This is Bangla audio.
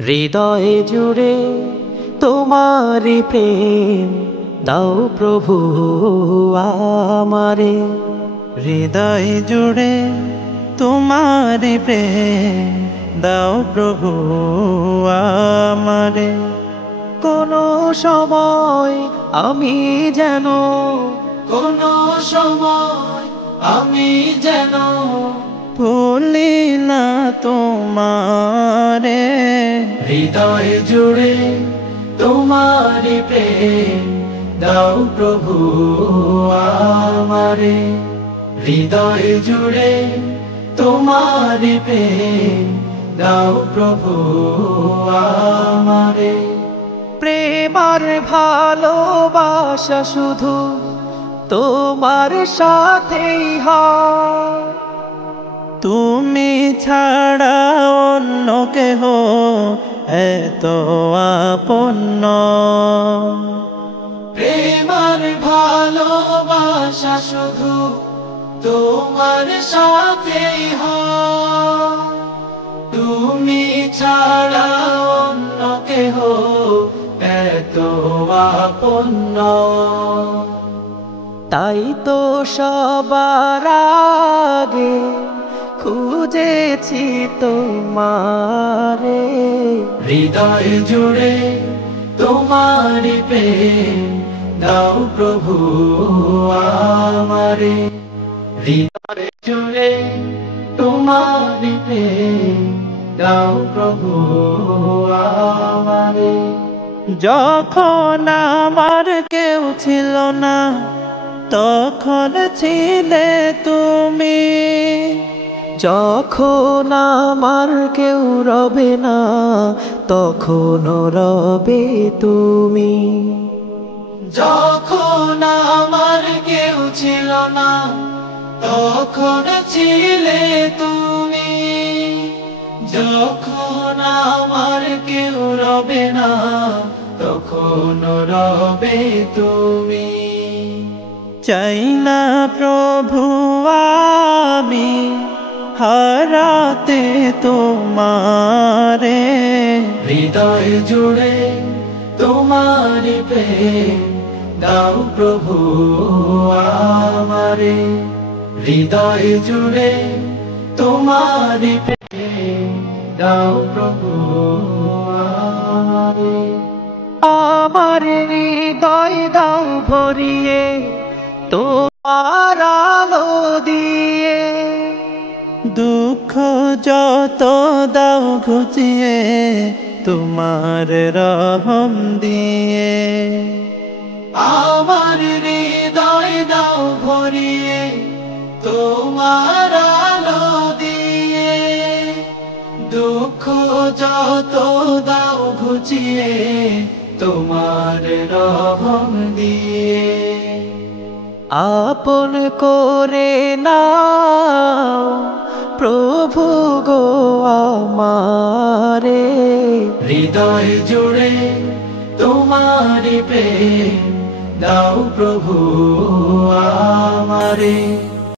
হৃদয় জুড়ে তোমারি প্রেম দাও প্রভু আমারে। হৃদয় জুড়ে তোমারি প্রেম দাও প্রভু আমারে। কোনো সময় আমি যেন ভুলি না তোমারে। হৃদয় জুড়ে তোমারি প্রেম দাও প্রভু আমারে। হৃদয় জুড়ে তোমারি প্রেম দাও প্রভু আমারে। প্রেম আর ভালোবাসা শুধু তোমার সাথেই হয়, তুমি ছাড়া অন্য কেহ এত আপন নয়। প্রেম আর ভালোবাসা শুধু তোমার সাথেই হয়, তুমি ছাড়া অন্য কেহ এত আপন নয়। তাই তো সবার আগে খুঁজেছি তোমারে। হৃদয় জুড়ে তোমারি প্রেম দাও প্রভু আমারে। হৃদয় জুড়ে তোমারি প্রেম দাও প্রভু আমারে। যখন আমার কেউ ছিল না তখন ছিলে তুমি। যখন আমার কেউ রবে না তখন রবে তুমি। যখন আমার কেউ ছিল না তখন ছিলে তুমি। যখন আমার কেউ রবে না তখন রবে তুমি। চাই না প্রভু আমি হারাতে তোমারে। হৃদয় জুড়ে তোমারি প্রেম দাও প্রভু আমারে। হৃদয় জুড়ে তোমারি প্রেম দাও প্রভু আমারে। আমার হৃদয় দাও ভরিয়ে তোমার আলো দিয়ে। দুঃখ যত দাও ঘুচিয়ে তোমার রহম দিয়ে। আমার হৃদয় দাও ভরিয়ে তোমার আলো দিয়ে। দুঃখ যত দাও ঘুচিয়ে তোমার রহম দিয়ে। আপন করে নাও প্রভু গো আমারে। হৃদয় জুড়ে তোমারি প্রেম দাও প্রভু আমারে।